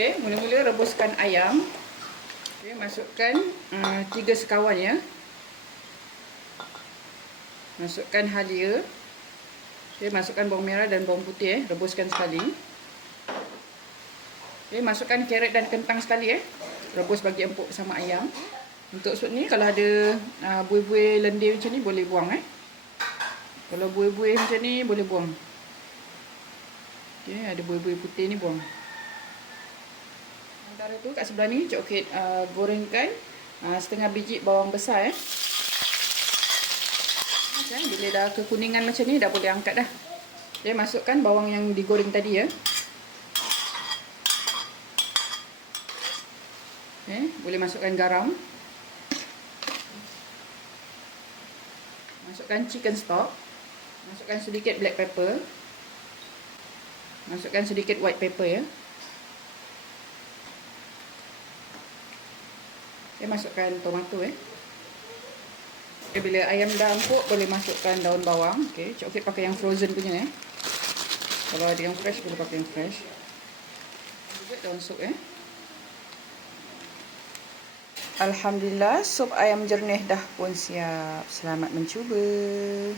Okay, mula-mula rebuskan ayam. Okay, masukkan uh, tiga sekawan ya. Masukkan halia. Okay, masukkan bawang merah dan bawang putih eh. Rebuskan sekali. Okay, masukkan carrot dan kentang sekali eh. Rebus bagi empuk sama ayam. Untuk sup ni kalau ada uh, buih-buih lendir macam ni boleh buang eh. Kalau buih-buih macam ni boleh buang. Okay, ada buih-buih putih ni buang. Sementara tu kat sebelah ni Cik Okit uh, gorengkan uh, setengah biji bawang besar eh. Okay, bila dah kekuningan macam ni dah boleh angkat dah. Okay, masukkan bawang yang digoreng tadi ya. Okay, boleh masukkan garam. Masukkan chicken stock. Masukkan sedikit black pepper. Masukkan sedikit white pepper ya. Okay, masukkan tomato eh. Okay, bila ayam dah empuk, boleh masukkan daun bawang. Okay, Cik Okit pakai yang frozen punya eh. Kalau ada yang fresh, boleh pakai yang fresh. Juga daun sup eh. Alhamdulillah, sup ayam jernih dah pun siap. Selamat mencuba.